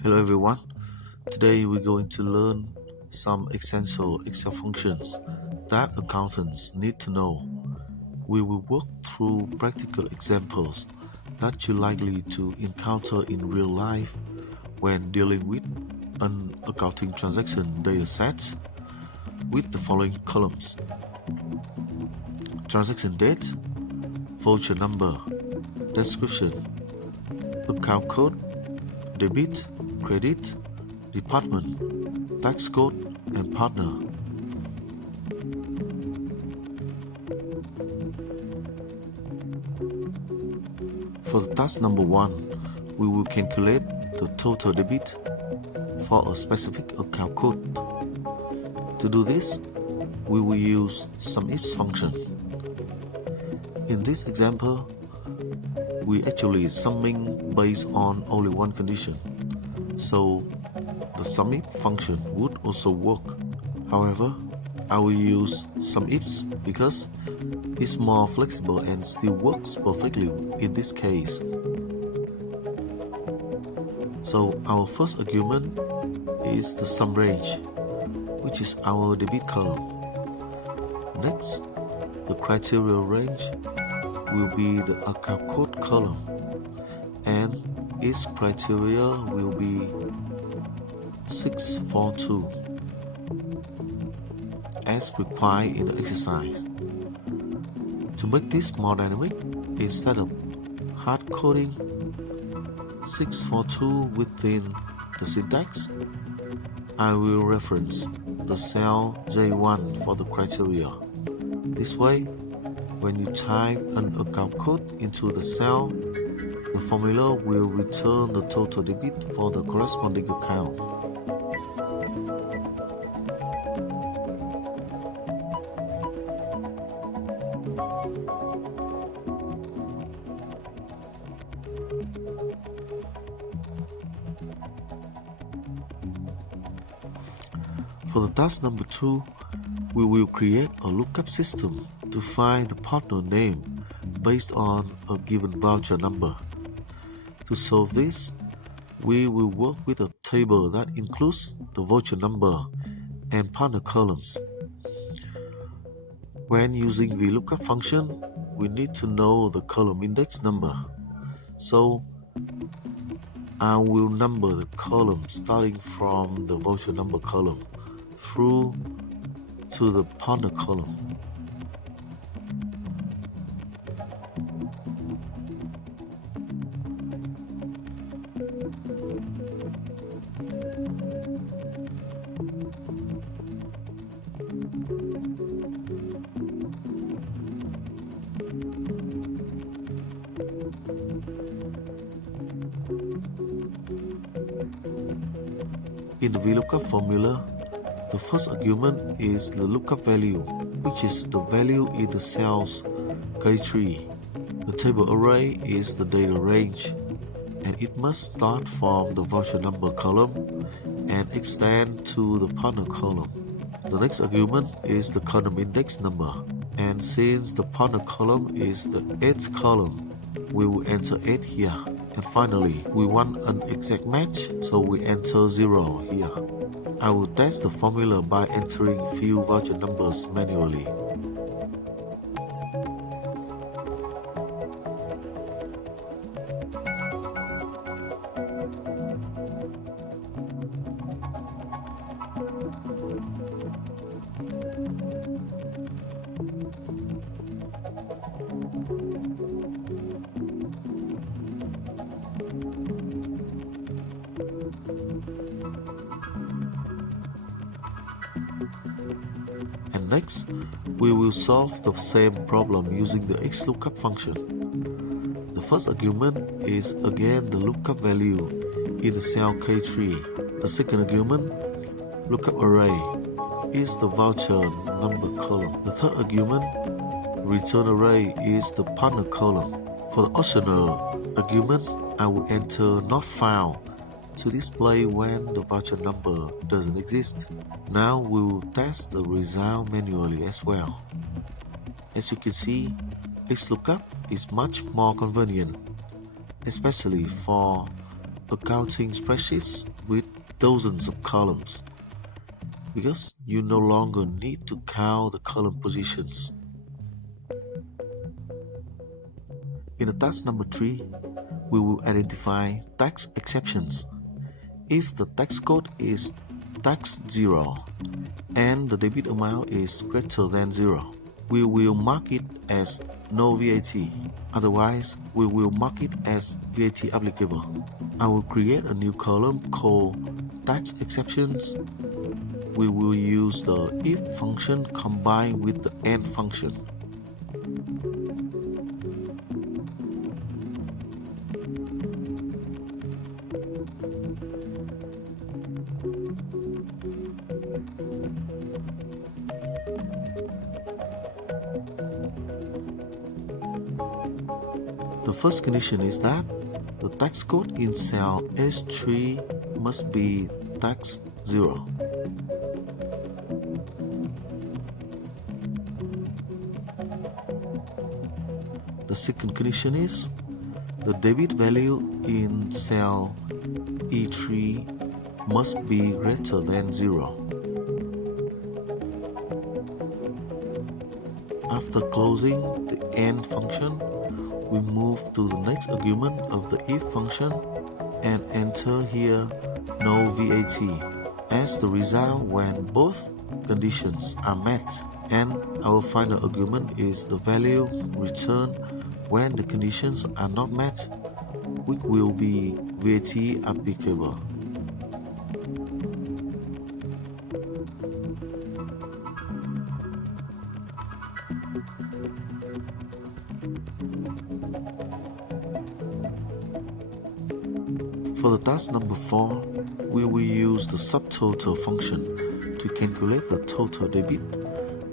Hello everyone, today we're going to learn some essential Excel functions that accountants need to know. We will work through practical examples that you're likely to encounter in real life when dealing with an accounting transaction data set with the following columns: transaction date, voucher number, description, account code, debit, credit, department, tax code, and partner. For the task number 1, we will calculate the total debit for a specific account code. To do this, we will use SUMIFS function. In this example, we actually summing based on only one condition, so the SUMIFS function would also work. However, I will use SUMIFS because it's more flexible and still works perfectly in this case. So our first argument is the sum range, which is our debit column. Next, the criteria range will be the account code column, and its criteria will be 642 as required in the exercise. To make this more dynamic, instead of hard coding 642 within the syntax, I will reference the cell J1 for the criteria. This way, when you type an account code into the cell, the formula will return the total debit for the corresponding account. For the task number 2, we will create a lookup system to find the partner name based on a given voucher number. To solve this, we will work with a table that includes the voucher number and partner columns. When using VLOOKUP function, we need to know the column index number. So I will number the column starting from the voucher number column through to the partner column. In the VLOOKUP formula, the first argument is the lookup value, which is the value in the cell's K3. The table array is the data range, and it must start from the voucher number column and extend to the partner column. The next argument is the column index number, and since the partner column is the 8th column, we will enter 8 here. And finally, we want an exact match, so we enter 0 here. I will test the formula by entering few voucher numbers manually. And next, we will solve the same problem using the XLOOKUP function. The first argument is again the lookup value in the cell K3. The second argument, lookup array, is the voucher number column. The third argument, return array, is the partner column. For the optional argument, I will enter not found to display when the voucher number doesn't exist. Now we will test the result manually as well. As you can see, XLOOKUP is much more convenient especially for accounting spreadsheets with dozens of columns, because you no longer need to count the column positions. In the task number 3, we will identify tax exceptions. If the tax code is tax 0 and the debit amount is greater than 0, we will mark it as no VAT. Otherwise, we will mark it as VAT applicable. I will create a new column called tax exceptions. We will use the if function combined with the and function. The first condition is that the tax code in cell S3 must be tax 0. The second condition is the debit value in cell E3 must be greater than 0. After closing the AND function, we move to the next argument of the if function and enter here no VAT as the result when both conditions are met, and our final argument is the value returned when the conditions are not met, which will be VAT applicable. For the task number 4, we will use the SUBTOTAL function to calculate the total debit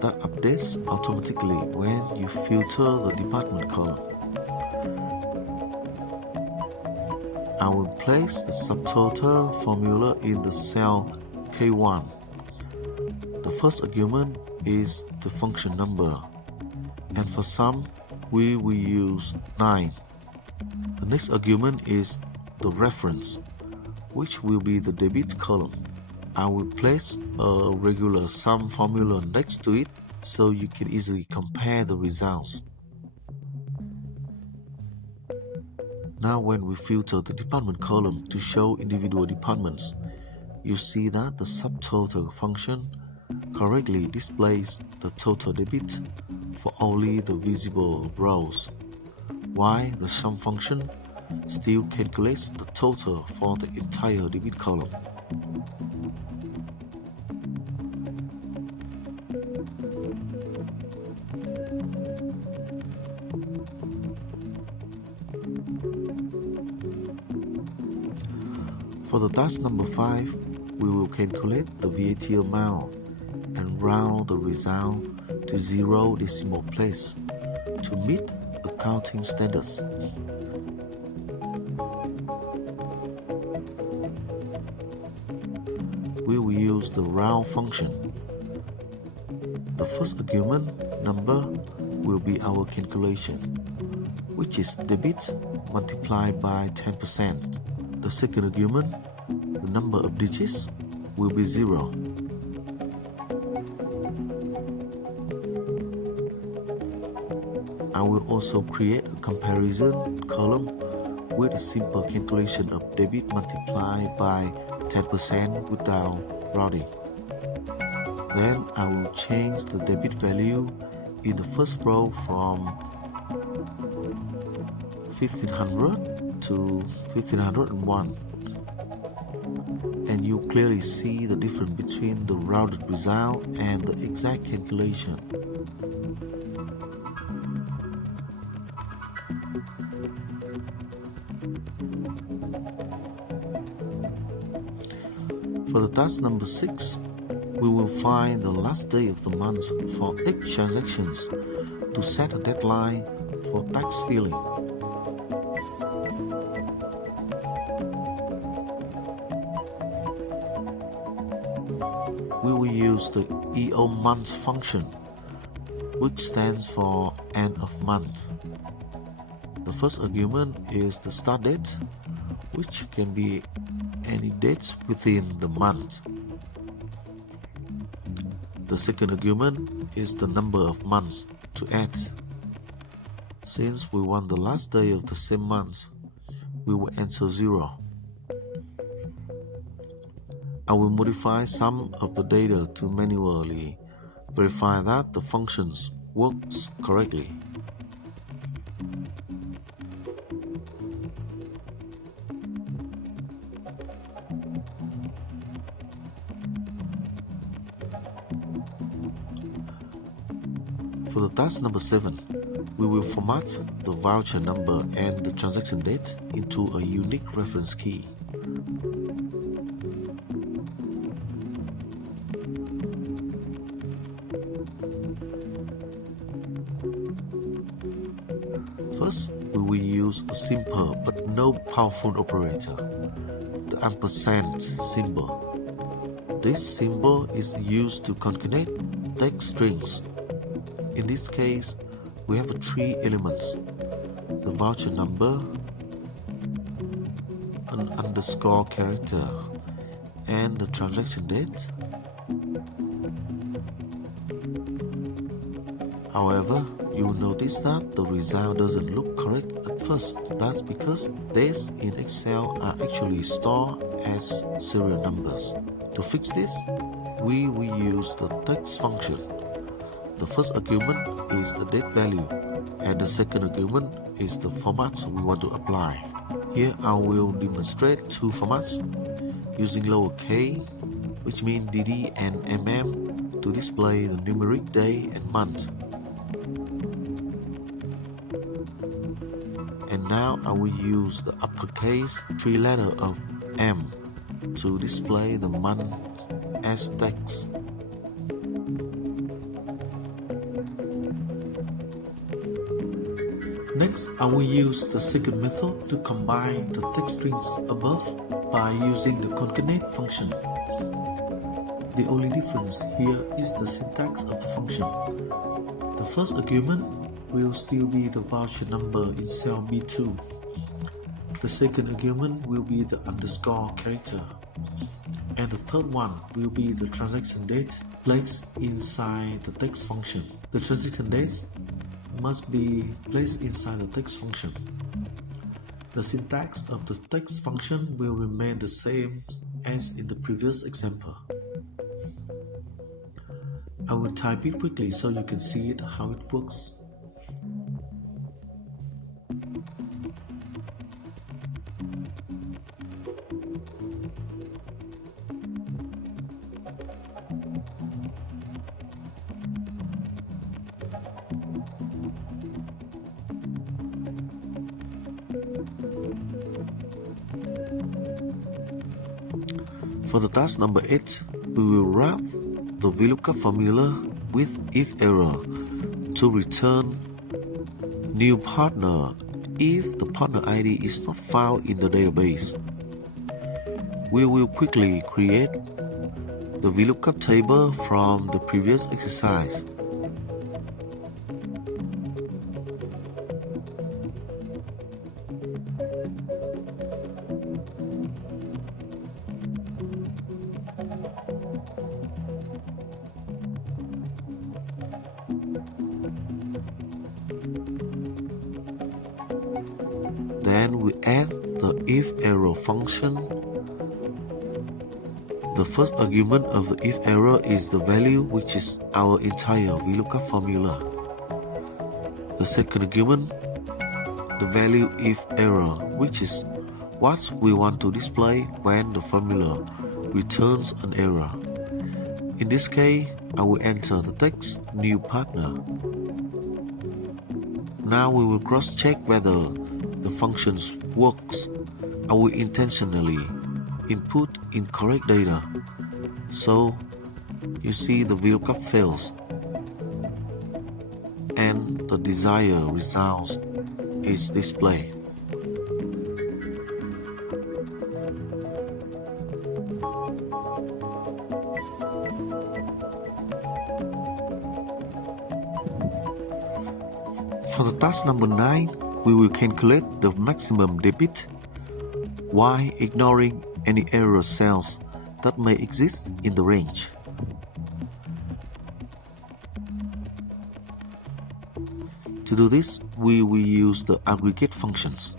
that updates automatically when you filter the department column. I will place the SUBTOTAL formula in the cell K1. The first argument is the function number, and for sum, we will use 9. The next argument is the reference, which will be the debit column. I will place a regular sum formula next to it so you can easily compare the results. Now when we filter the department column to show individual departments, you see that the SUBTOTAL function correctly displays the total debit for only the visible rows, while the sum function still calculates the total for the entire debit column. For the task number 5, we will calculate the VAT amount and round the result to 0 decimal place to meet accounting standards. We will use the round function. The first argument number will be our calculation, which is debit multiplied by 10%. The second argument, the number of digits, will be 0. I will also create a comparison column with a simple calculation of debit multiplied by 10% without rounding. Then I will change the debit value in the first row from 1500 to 1501, and you clearly see the difference between the rounded result and the exact calculation. For the task number 6, we will find the last day of the month for each transactions to set a deadline for tax filing. We will use the EO month function, which stands for end of month. The first argument is the start date, which can be any date within the month. The second argument is the number of months to add. Since we want the last day of the same month, we will enter 0. I will modify some of the data to manually verify that the functions works correctly. For the task number 7, we will format the voucher number and the transaction date into a unique reference key. First, we will use a simple but no powerful operator, the ampersand symbol. This symbol is used to concatenate text strings. In this case, we have 3 elements: the voucher number, an underscore character, and the transaction date. However, you will notice that the result doesn't look correct at first. That's because dates in Excel are actually stored as serial numbers. To fix this, we will use the text function. The first argument is the date value, and the second argument is the format we want to apply. Here I will demonstrate 2 formats using lower k, which means dd and mm, to display the numeric day and month. And now I will use the uppercase 3 letter of M to display the month as text. Next, I will use the second method to combine the text strings above by using the concatenate function. The only difference here is the syntax of the function. The first argument will still be the voucher number in cell B2. The second argument will be the underscore character. And the third one will be the transaction date placed inside the text function. The transaction dates must be placed inside the text function. The syntax of the text function will remain the same as in the previous example. I will type it quickly so you can see it how it works. For the task number 8, we will wrap the VLOOKUP formula with if error to return new partner if the partner ID is not found in the database. We will quickly create the VLOOKUP table from the previous exercise. Then we add the if error function. The first argument of the if error is the value, which is our entire VLOOKUP formula. The second argument, the value if error, which is what we want to display when the formula returns an error. In this case, I will enter the text new partner. Now we will cross-check whether the functions works. I will intentionally input incorrect data, so you see the VLOOKUP fails and the desired result is displayed. For the task number 9, We will calculate the maximum debit while ignoring any error cells that may exist in the range. To do this, we will use the aggregate functions.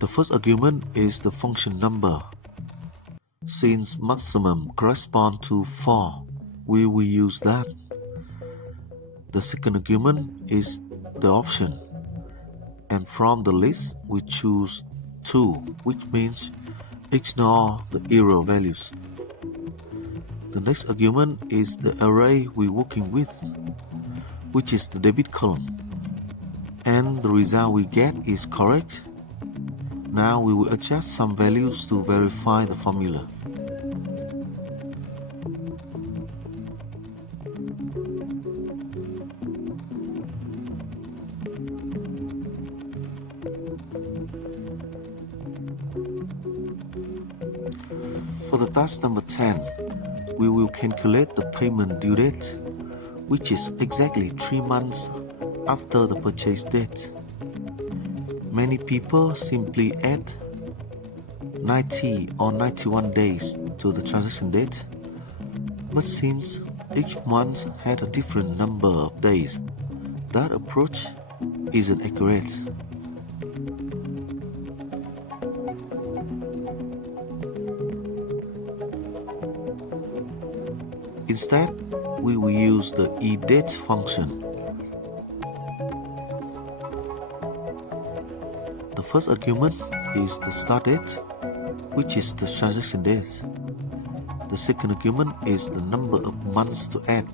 The first argument is the function number. Since maximum corresponds to 4, we will use that. The second argument is the option, and from the list we choose 2, which means ignore the error values. The next argument is the array we're working with, which is the debit column, and the result we get is correct. Now we will adjust some values to verify the formula. For the task number 10, we will calculate the payment due date, which is exactly 3 months after the purchase date. Many people simply add 90 or 91 days to the transaction date, but since each month had a different number of days, that approach isn't accurate. Instead, we will use the edate function. The first argument is the start date, which is the transaction date. The second argument is the number of months to add,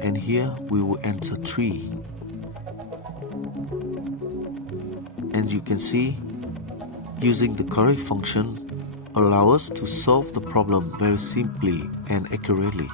and here we will enter 3. And you can see, using the correct function allows us to solve the problem very simply and accurately.